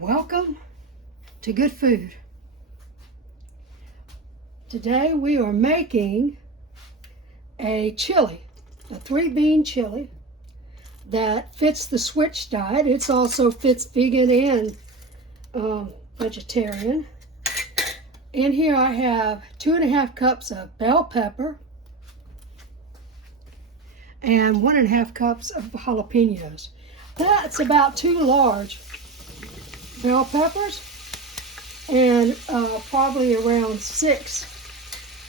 Welcome to Good Food. Today we are making a chili, a 3-bean chili that fits the switch diet. It also fits vegan and vegetarian. In here I have 2½ cups of bell pepper and 1½ cups of jalapenos. That's about 2 large bell peppers and probably around 6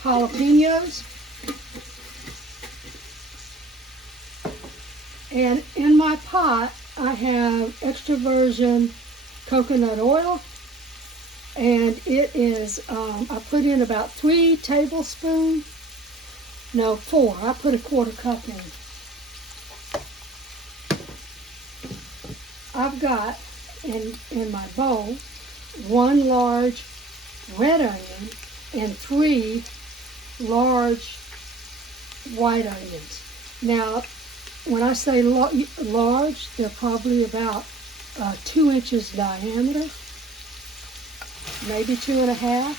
jalapenos. And in my pot I have extra virgin coconut oil, and it is I put in about 3 tablespoons, no 4, I put a 1/4 cup in. I've got in my bowl 1 large red onion and 3 large white onions. Now, when I say large, they're probably about 2 inches diameter, maybe 2½.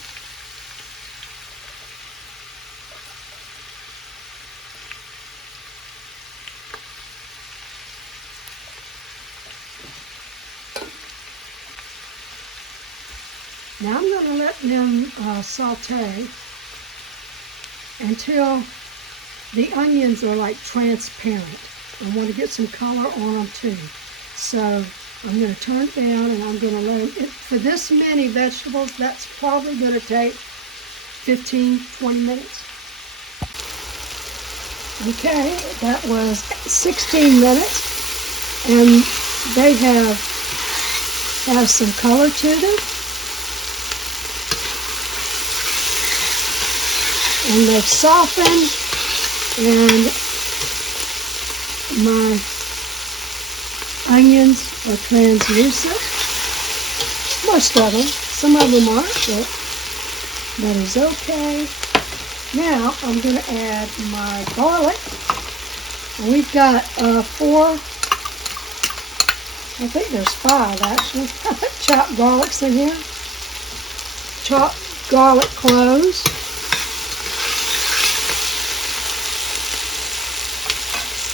Now I'm going to let them saute until the onions are like transparent. I want to get some color on them too. So I'm going to turn it down and I'm going to let them, for this many vegetables, that's probably going to take 15-20 minutes. Okay, that was 16 minutes, and they have some color to them. And they've softened, and my onions are translucent. Most of them. Some of them aren't, but that is okay. Now I'm going to add my garlic. And we've got 4, I think there's 5 actually, chopped garlics in here. Chopped garlic cloves.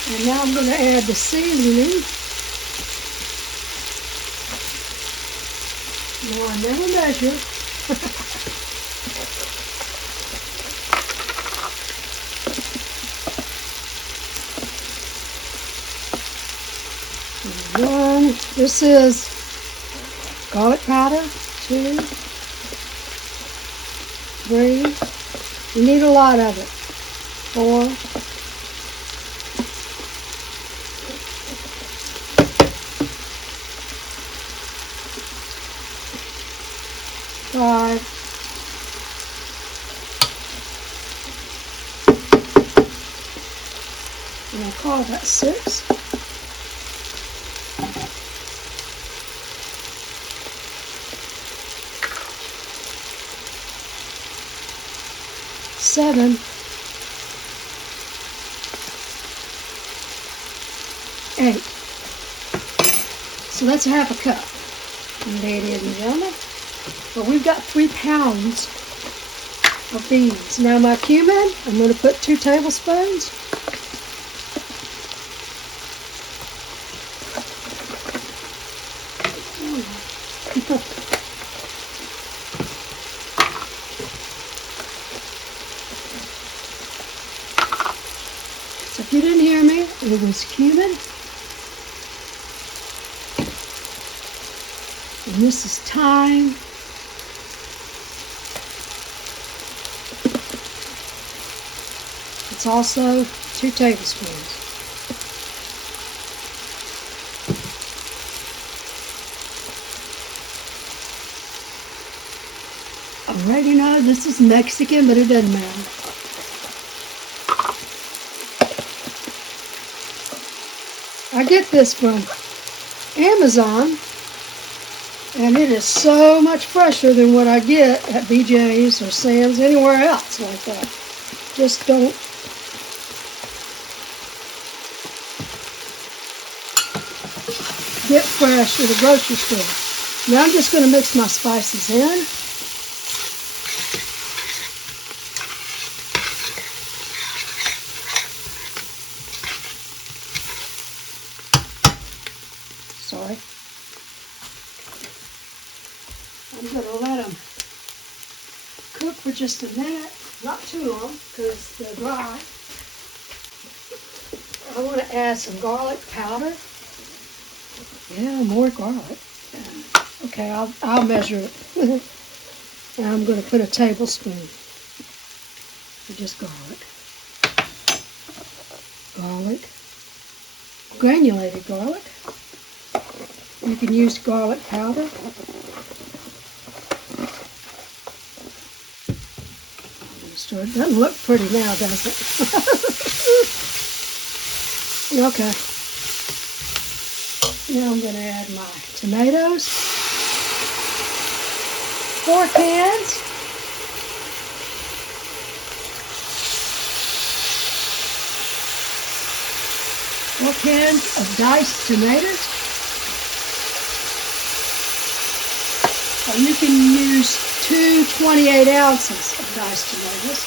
And now I'm going to add the seasoning. No, I never measure. One, this is garlic powder. 2, 3. You need a lot of it. 4. 5. And I'll call that 6. 7. 8. So that's ½ a cup, ladies and gentlemen. But we've got 3 pounds of beans. Now my cumin, I'm going to put 2 tablespoons. So if you didn't hear me, it was cumin. And this is thyme. It's also 2 tablespoons. I already know this is Mexican, but it doesn't matter. I get this from Amazon, and it is so much fresher than what I get at BJ's or Sam's, anywhere else like that. Just don't get fresh at a grocery store. Now I'm just going to mix my spices in. Sorry. I'm going to let them cook for just a minute. Not too long because they're dry. I want to add some garlic powder. Yeah, more garlic. Okay, I'll measure it. And I'm going to put a tablespoon of just garlic. Garlic. Granulated garlic. You can use garlic powder. It doesn't look pretty now, does it? Okay. Now I'm going to add my tomatoes. 4 cans. Four cans of diced tomatoes. Or you can use 2 28 ounces of diced tomatoes.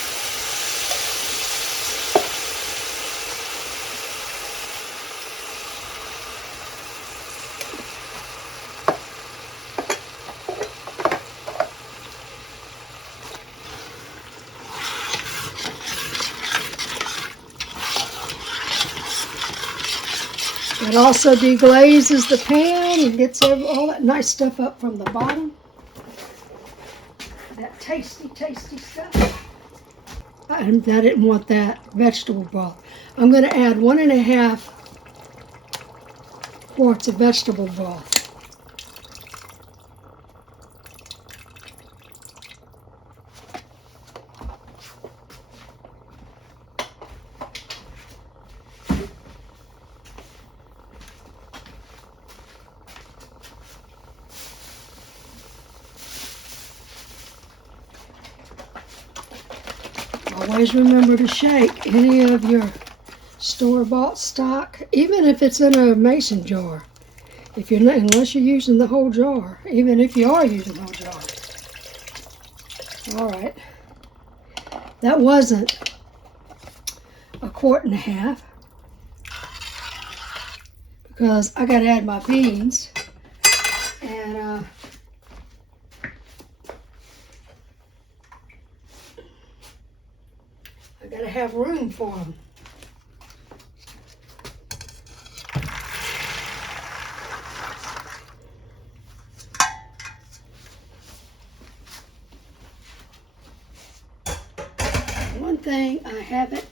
It also deglazes the pan and gets all that nice stuff up from the bottom. That tasty, tasty stuff. I didn't want that vegetable broth. I'm going to add 1.5 quarts of vegetable broth. Always remember to shake any of your store-bought stock, even if it's in a mason jar. If you're not, unless you're using the whole jar, even if you are using the whole jar. All right, that wasn't 1.5 quarts because I got to add my beans and I gotta have room for them. One thing I haven't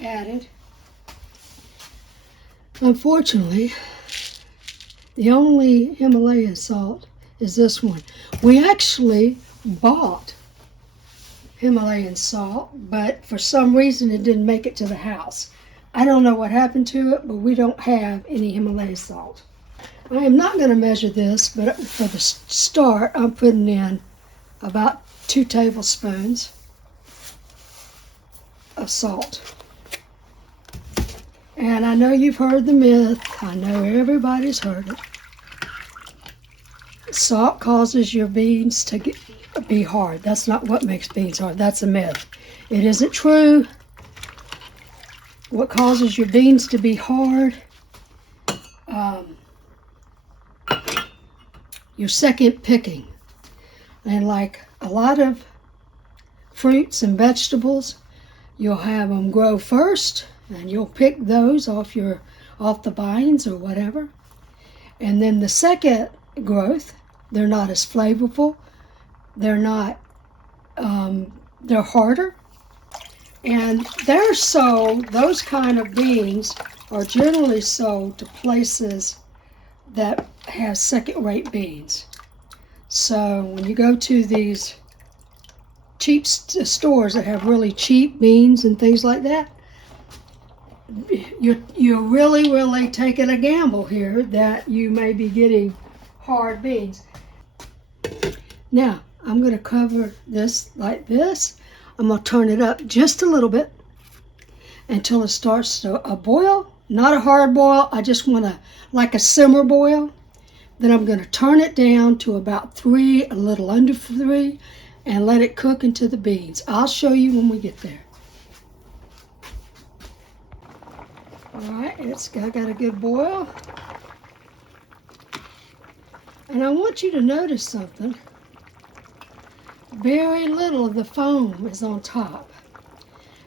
added, unfortunately, the only Himalayan salt is this one. We actually bought Himalayan salt, but for some reason it didn't make it to the house. I don't know what happened to it, but we don't have any Himalayan salt. I am not going to measure this, but for the start, I'm putting in about 2 tablespoons of salt. And I know you've heard the myth. I know everybody's heard it. Salt causes your beans to be hard. That's not what makes beans hard. That's a myth. It isn't true. What causes your beans to be hard? Your second picking. And like a lot of fruits and vegetables, you'll have them grow first, and you'll pick those off the vines or whatever. And then the second growth, they're not as flavorful. They're not, they're harder. And they're sold, those kind of beans are generally sold to places that have second-rate beans. So when you go to these cheap stores that have really cheap beans and things like that, you're really taking a gamble here that you may be getting hard beans. Now, I'm going to cover this like this. I'm going to turn it up just a little bit until it starts to boil. Not a hard boil. I just want like a simmer boil. Then I'm going to turn it down to about 3, a little under 3, and let it cook into the beans. I'll show you when we get there. All right, I got a good boil. And I want you to notice something. Very little of the foam is on top.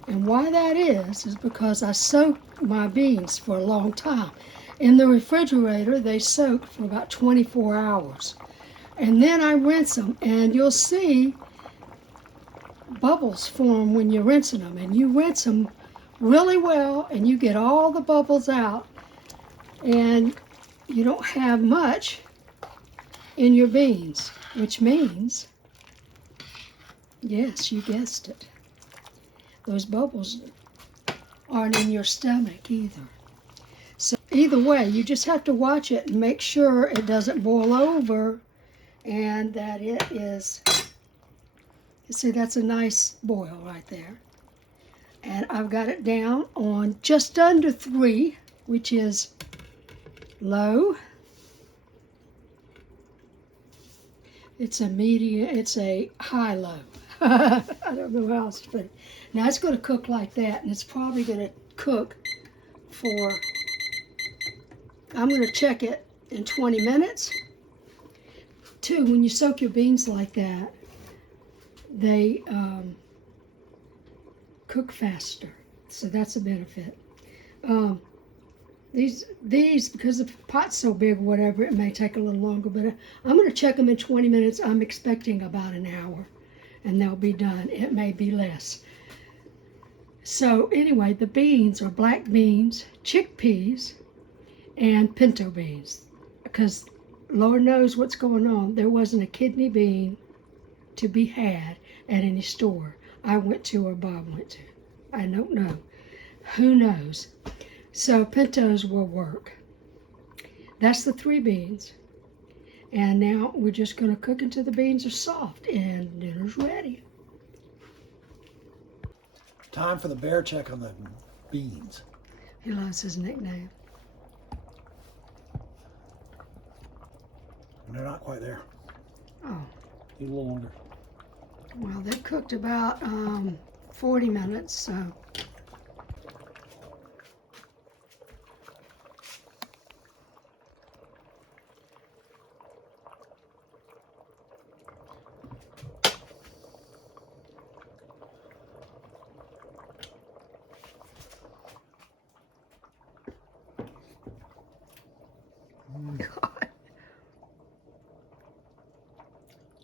And why that is because I soaked my beans for a long time. In the refrigerator, they soak for about 24 hours. And then I rinse them, and you'll see bubbles form when you're rinsing them. And you rinse them really well, and you get all the bubbles out, and you don't have much in your beans, which means, yes, you guessed it, those bubbles aren't in your stomach either. So either way, you just have to watch it and make sure it doesn't boil over and that it is, you see, that's a nice boil right there. And I've got it down on just under 3, which is low. It's a medium, it's a high-low. I don't know how else to put it. Now it's going to cook like that, and it's probably going to cook for, I'm going to check it in 20 minutes. Too, when you soak your beans like that, they cook faster, so that's a benefit. These, because the pot's so big or whatever, it may take a little longer, but I'm going to check them in 20 minutes. I'm expecting about an hour, and they'll be done. It may be less. So anyway, the beans are black beans, chickpeas, and pinto beans, because Lord knows what's going on. There wasn't a kidney bean to be had at any store I went to or Bob went to. I don't know. Who knows? So pintos will work. That's the 3 beans. And now we're just going to cook until the beans are soft and dinner's ready. Time for the bear check on the beans. He loves his nickname. They're not quite there. Oh. Need a little longer. Well, they cooked about 40 minutes, so. God.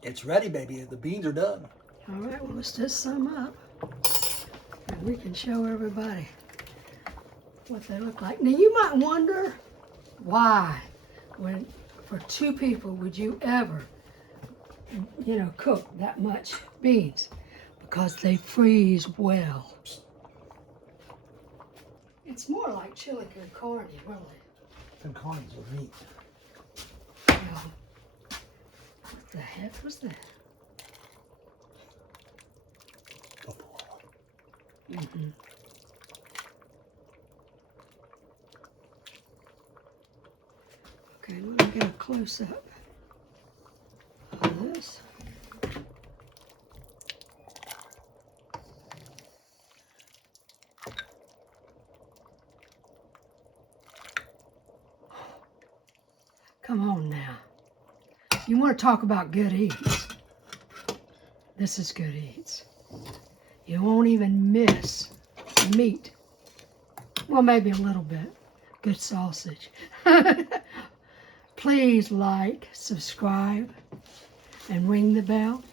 It's ready, baby. The beans are done. All right, well, let's just sum up. And we can show everybody what they look like. Now, you might wonder why, when for 2 people, would you ever, cook that much beans? Because they freeze well. It's more like chili con carne, really. Con carnes with meat. Well, what the heck was that? Buffalo. Mm-hmm. Okay, let me get a close-up of this. Come on now. You want to talk about good eats? This is good eats. You won't even miss meat. Well, maybe a little bit. Good sausage. Please like, subscribe, and ring the bell.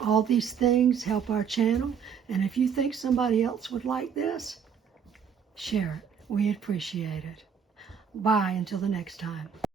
All these things help our channel. And if you think somebody else would like this, share it. We appreciate it. Bye until the next time.